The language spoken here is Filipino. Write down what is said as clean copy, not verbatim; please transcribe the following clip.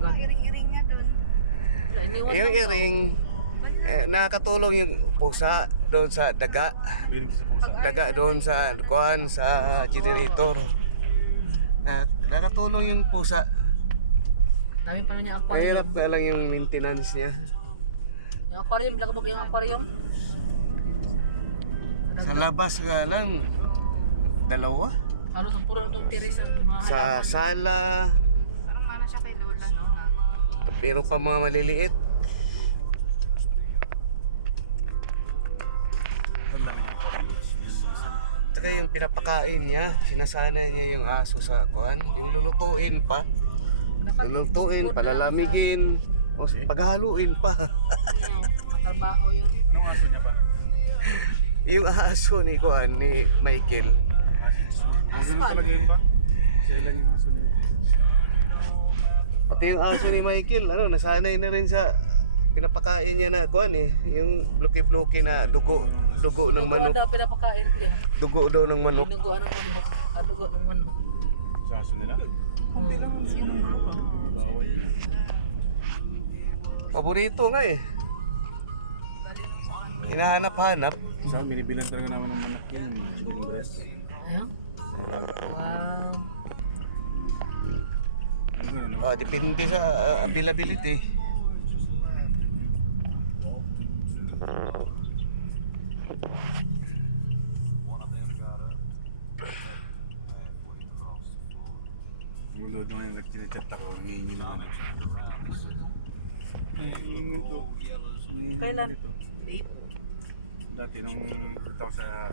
mga iring-iring nga doon. Yung iring, nakakatulong yung pusa doon sa daga. Daga doon sa kuan sa generator. Nakakatulong yung pusa. Dami pa niya aquarium. Mahirap nga lang yung maintenance niya. Yung aquarium, lagabok yung aquarium. Sa labas nga lang, dalawa. Halos ang puro itong tiris ang mga Sa sala, parang mana siya kay Lola, no? pero pa mga maliliit. Tsaka yung pinapakain niya, sinasanay niya yung aso sa kuan, yung lulutuin pa. Lulutuin, palalamigin, o paghaluin pa. Matrabaho yun. Anong aso niya pa? Yung aso ni kuan ni Michael. Ano talaga yun ba? Sila lang yung aso niya. Pati yung aso ni Michael, nasanay na rin sa pinapakain niya na kuan yung bluki-bluki na dugo ng manok. Ano pinapakain niya? Dugo daw ng manok. Dugo ng manok. Dugo ng manok. Sa aso nila? Kunti lang ang sino ng manok ah. Bawal. Paborito nga hinahanap-hanap. Saan binibilan talaga naman ng manok yun, yung chicken breast. Ayun. Wow. Ano yun, ano? Depende sa availability. Mulod naman yung nag-chat ako, nangihingi ng ano. Kailan? Dati nung ito sa